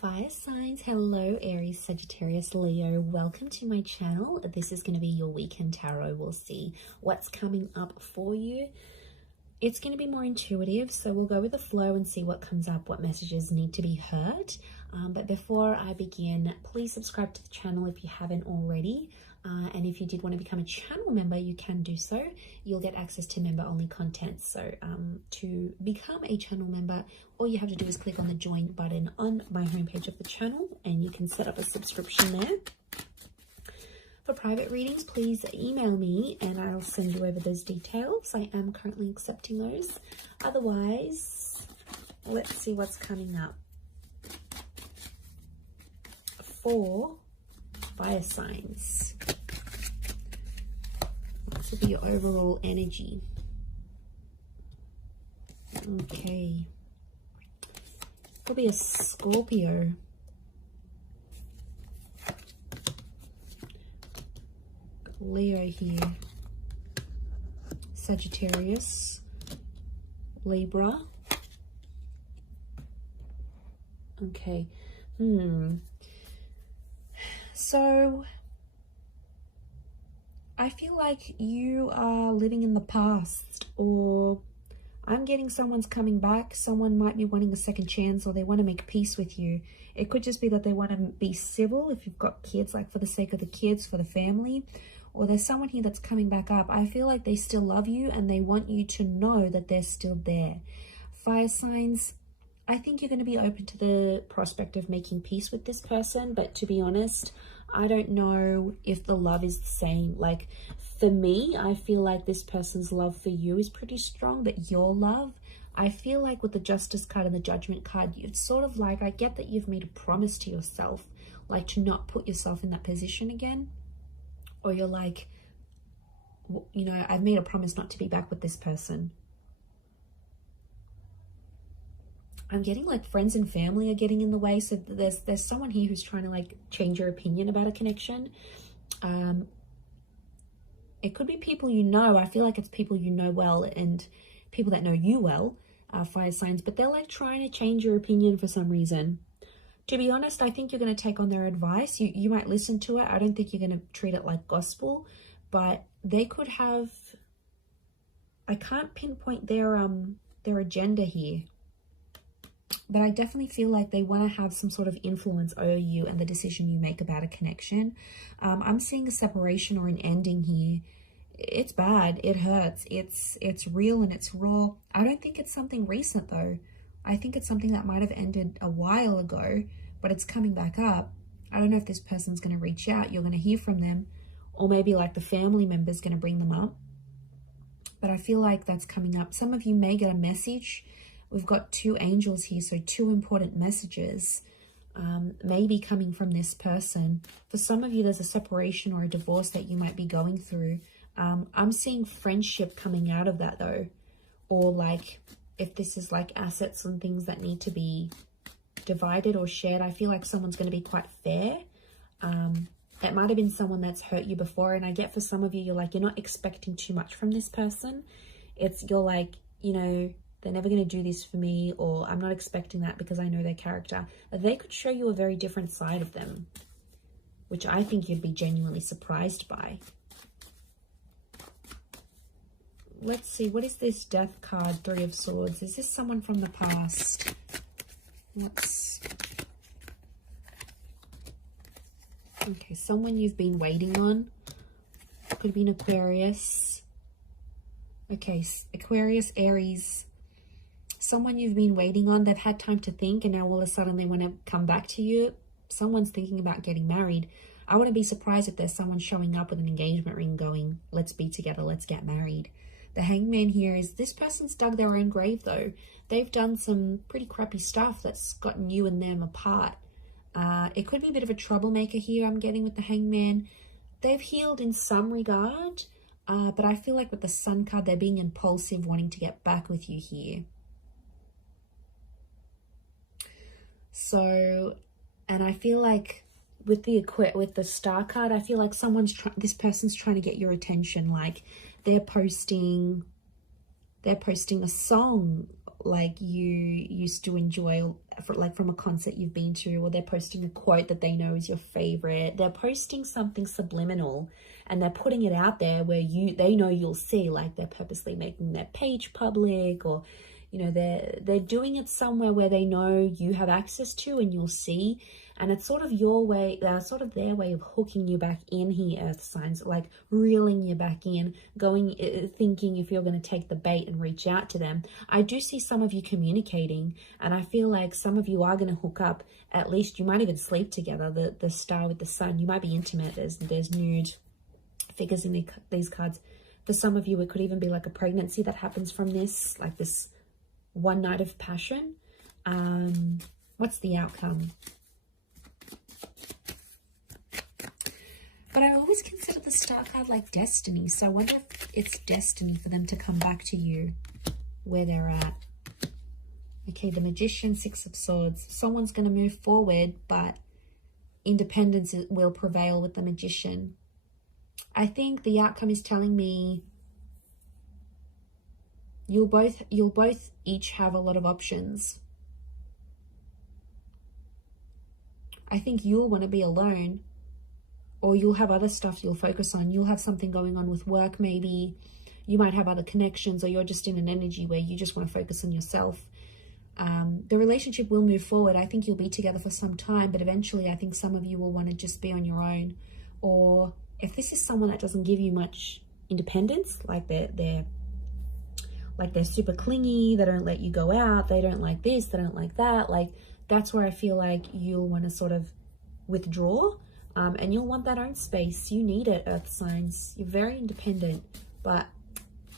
Fire signs, hello Aries, Sagittarius, Leo, welcome to my channel. This is going to be your weekend tarot. We'll see what's coming up for you. It's going to be more intuitive, so we'll go with the flow and see what comes up, what messages need to be heard. But before I begin, please subscribe to the channel if you haven't already. And if you did want to become a channel member, you can do so. You'll get access to member-only content. So to become a channel member, all you have to do is click on the join button on my homepage of the channel, and you can set up a subscription there. For private readings, please email me and I'll send you over those details. I am currently accepting those. Otherwise, let's see what's coming up for fire signs. This will be your overall energy. Okay. Could be a Scorpio. Leo here. Sagittarius. Libra. Okay. So I feel like you are living in the past, or I'm getting someone's coming back. Someone might be wanting a second chance, or they want to make peace with you. It could just be that they want to be civil if you've got kids, like for the sake of the kids, for the family. Or there's someone here that's coming back up. I feel like they still love you and they want you to know that they're still there. Fire signs, I think you're going to be open to the prospect of making peace with this person. But to be honest, I don't know if the love is the same. Like for me, I feel like this person's love for you is pretty strong, but your love, I feel like with the Justice card and the Judgment card, it's sort of like, I get that you've made a promise to yourself, like to not put yourself in that position again. Or you're like, you know, I've made a promise not to be back with this person. I'm getting like friends and family are getting in the way. So there's someone here who's trying to like change your opinion about a connection. It could be people you know. I feel like it's people you know well and people that know you well, fire signs. But they're like trying to change your opinion for some reason. To be honest, I think you're going to take on their advice. You might listen to it. I don't think you're going to treat it like gospel. But they could have... I can't pinpoint their agenda here. But I definitely feel like they want to have some sort of influence over you and the decision you make about a connection. I'm seeing a separation or an ending here. It's bad. It hurts. It's real and it's raw. I don't think it's something recent though. I think it's something that might have ended a while ago, but it's coming back up. I don't know if this person's going to reach out. You're going to hear from them, or maybe like the family member's going to bring them up. But I feel like that's coming up. Some of you may get a message. We've got two angels here, so two important messages maybe coming from this person. For some of you, there's a separation or a divorce that you might be going through. I'm seeing friendship coming out of that though, or like if this is like assets and things that need to be divided or shared, I feel like someone's going to be quite fair. It might have been someone that's hurt you before, and I get for some of you, you're like, you're not expecting too much from this person. You're like, you know, they're never going to do this for me, or I'm not expecting that because I know their character. They could show you a very different side of them, which I think you'd be genuinely surprised by. Let's see, what is this Death card, Three of Swords? Is this someone from the past? Okay, someone you've been waiting on. Could be an Aquarius. Okay, Aquarius, Aries. Someone you've been waiting on. They've had time to think, and now all of a sudden they want to come back to you. Someone's thinking about getting married. I wouldn't be surprised if there's someone showing up with an engagement ring going, let's be together, let's get married. The Hangman here is this person's dug their own grave though. They've done some pretty crappy stuff that's gotten you and them apart. It could be a bit of a troublemaker here, I'm getting with the Hangman. They've healed in some regard, but I feel like with the Sun card, they're being impulsive, wanting to get back with you here. So, and I feel like with the Star card, I feel like this person's trying to get your attention. Like they're posting a song like you used to enjoy, like from a concert you've been to, or they're posting a quote that they know is your favorite. They're posting something subliminal and they're putting it out there where they know you'll see, like they're purposely making their page public, or you know, they're doing it somewhere where they know you have access to and you'll see. And it's sort of your way, sort of their way of hooking you back in here, earth signs, like reeling you back in, thinking if you're going to take the bait and reach out to them. I do see some of you communicating, and I feel like some of you are going to hook up. At least you might even sleep together. The star with the sun, you might be intimate. There's nude figures in these cards. For some of you, it could even be like a pregnancy that happens from this, like this one night of passion. What's the outcome? But I always consider the star card like destiny. So I wonder if it's destiny for them to come back to you where they're at. Okay, the Magician, Six of Swords. Someone's going to move forward, but independence will prevail with the Magician. I think the outcome is telling me you'll both each have a lot of options. I think you'll want to be alone, or you'll have other stuff you'll focus on. You'll have something going on with work, maybe. You might have other connections, or you're just in an energy where you just want to focus on yourself. The relationship will move forward. I think you'll be together for some time, but eventually I think some of you will want to just be on your own. Or if this is someone that doesn't give you much independence, like they're super clingy, they don't let you go out, they don't like this, they don't like that, like that's where I feel like you'll want to sort of withdraw. And you'll want that own space. You need it, earth signs. You're very independent, but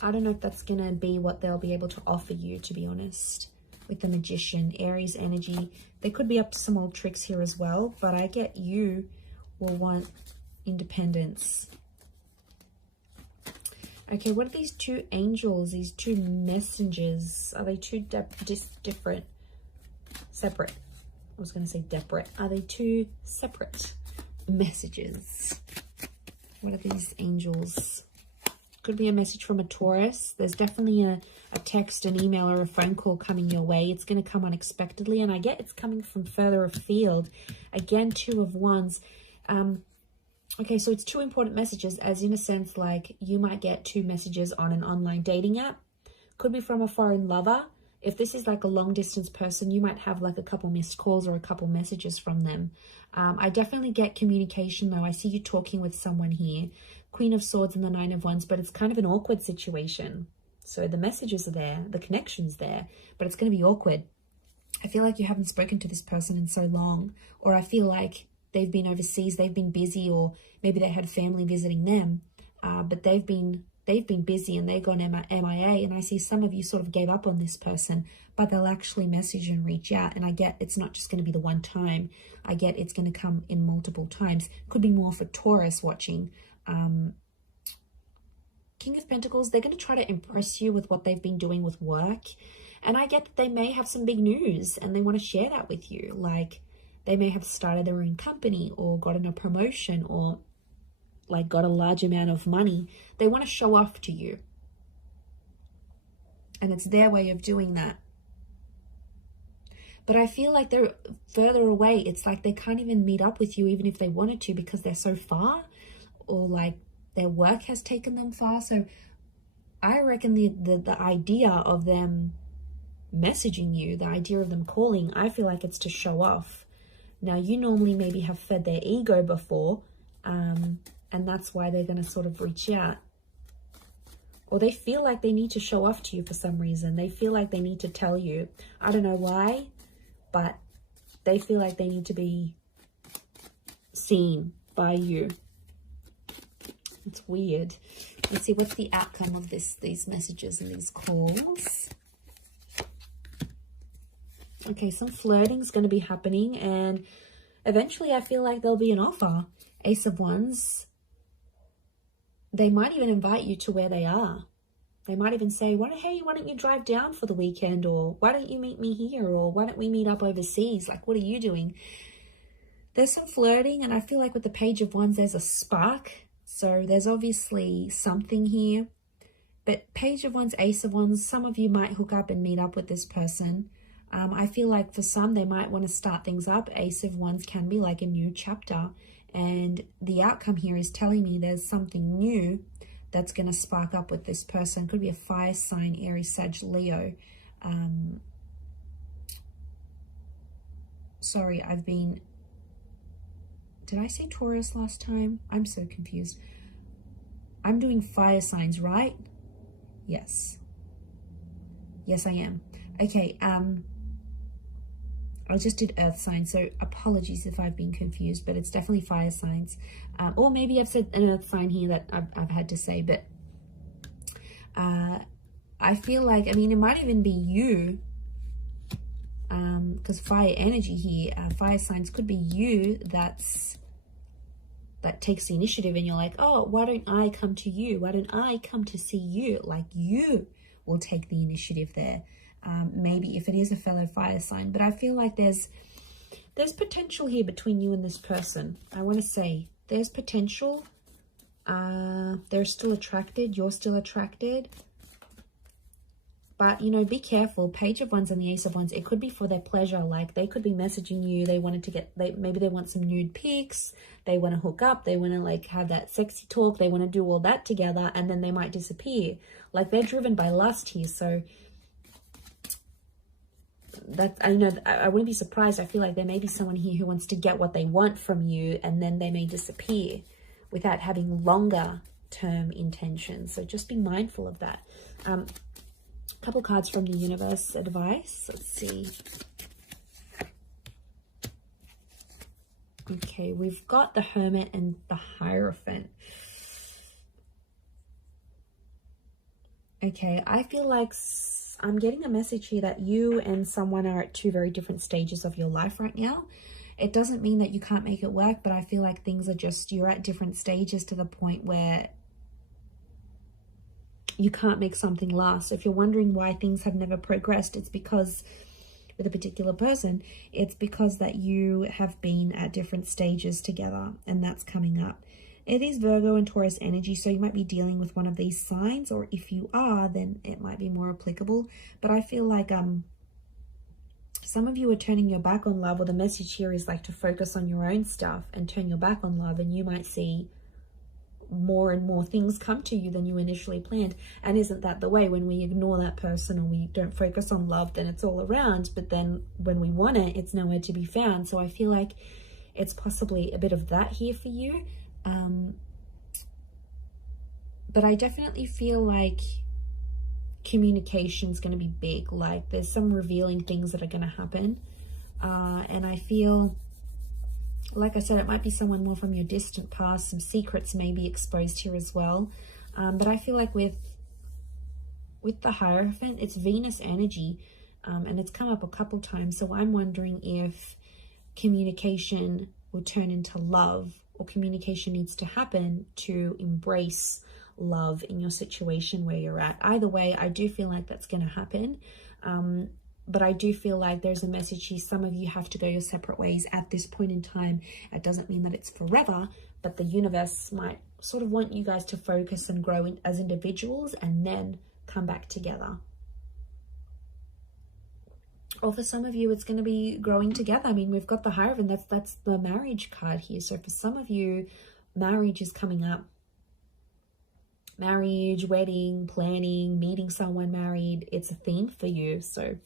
I don't know if that's going to be what they'll be able to offer you, to be honest. With the Magician, Aries energy, they could be up to some old tricks here as well, but I get you will want independence. Okay, what are these two angels, these two messengers? Are they two different? Separate. I was going to say separate. Are they two separate messages? What are these angels? Could be a message from a Taurus. There's definitely a text, an email, or a phone call coming your way. It's going to come unexpectedly, and I get it's coming from further afield. Again, Two of Wands. Okay, so it's two important messages, as in a sense, like you might get two messages on an online dating app. Could be from a foreign lover. If this is like a long distance person, you might have like a couple missed calls or a couple messages from them. I definitely get communication though. I see you talking with someone here. Queen of Swords and the Nine of Wands, but it's kind of an awkward situation. So the messages are there, the connection's there, but it's going to be awkward. I feel like you haven't spoken to this person in so long, or I feel like they've been overseas, they've been busy, or maybe they had family visiting them, but they've been busy and they've gone MIA, and I see some of you sort of gave up on this person, but they'll actually message and reach out, and I get it's not just going to be the one time. I get it's going to come in multiple times. Could be more for Taurus watching. King of Pentacles, they're going to try to impress you with what they've been doing with work, and I get that they may have some big news and they want to share that with you. Like they may have started their own company or gotten a promotion or like got a large amount of money. They want to show off to you, and it's their way of doing that. But I feel like they're further away. It's like they can't even meet up with you even if they wanted to, because they're so far, or like their work has taken them far. So I reckon the idea of them messaging you, the idea of them calling, I feel like it's to show off. Now, you normally maybe have fed their ego before, and that's why they're going to sort of reach out. Or they feel like they need to show off to you for some reason. They feel like they need to tell you. I don't know why, but they feel like they need to be seen by you. It's weird. Let's see, what's the outcome of these messages and these calls? Okay, some flirting is going to be happening, and eventually I feel like there'll be an offer. Ace of Wands. They might even invite you to where they are. They might even say, hey, why don't you drive down for the weekend? Or why don't you meet me here? Or why don't we meet up overseas? Like, what are you doing? There's some flirting, and I feel like with the Page of Wands, there's a spark. So there's obviously something here. But Page of Wands, Ace of Wands, some of you might hook up and meet up with this person. I feel like for some, they might want to start things up. Ace of Wands can be like a new chapter. And the outcome here is telling me there's something new that's going to spark up with this person. Could be a fire sign, Aries, Sag, Leo. Sorry, did I say Taurus last time? I'm so confused. I'm doing fire signs, right? Yes. Yes, I am. Okay, I just did earth signs, so apologies if I've been confused, but it's definitely fire signs. Or maybe I've said an earth sign here that I've had to say, but I feel like, I mean, it might even be you, because fire energy here, fire signs could be you that takes the initiative, and you're like, oh, why don't I come to you? Why don't I come to see you? Like, you will take the initiative there. Maybe if it is a fellow fire sign, but I feel like there's potential here between you and this person. I want to say there's potential. They're still attracted. You're still attracted. But, you know, be careful. Page of Wands and the Ace of Wands, it could be for their pleasure. Like, they could be messaging you. They wanted to maybe they want some nude pics. They want to hook up. They want to, like, have that sexy talk. They want to do all that together, and then they might disappear. Like, they're driven by lust here. So, I know, I wouldn't be surprised. I feel like there may be someone here who wants to get what they want from you, and then they may disappear without having longer term intentions. So just be mindful of that. Couple cards from the universe advice. Let's see. Okay, we've got the Hermit and the Hierophant. Okay, I feel like I'm getting a message here that you and someone are at two very different stages of your life right now. It doesn't mean that you can't make it work, but I feel like things are just, you're at different stages to the point where you can't make something last. So if you're wondering why things have never progressed, it's because with a particular person, it's because that you have been at different stages together, and that's coming up. It is Virgo and Taurus energy, so you might be dealing with one of these signs, or if you are, then it might be more applicable. But I feel like some of you are turning your back on love, or the message here is like to focus on your own stuff and turn your back on love, and you might see more and more things come to you than you initially planned. And isn't that the way? When we ignore that person or we don't focus on love, then it's all around, but then when we want it, it's nowhere to be found. So I feel like it's possibly a bit of that here for you. But I definitely feel like communication is going to be big. Like, there's some revealing things that are going to happen. And I feel, like I said, it might be someone more from your distant past. Some secrets may be exposed here as well. But I feel like with the Hierophant, it's Venus energy. And it's come up a couple times. So I'm wondering if communication will turn into love, or communication needs to happen to embrace love in your situation where you're at. Either way, I do feel like that's going to happen. But I do feel like there's a message here. Some of you have to go your separate ways at this point in time. It doesn't mean that it's forever, but the universe might sort of want you guys to focus and grow as individuals and then come back together. Or for some of you, it's going to be growing together. I mean, we've got the Hierophant. That's the marriage card here. So for some of you, marriage is coming up. Marriage, wedding, planning, meeting someone married. It's a theme for you. So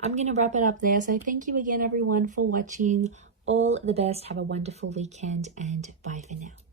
I'm going to wrap it up there. So thank you again, everyone, for watching. All the best. Have a wonderful weekend, and bye for now.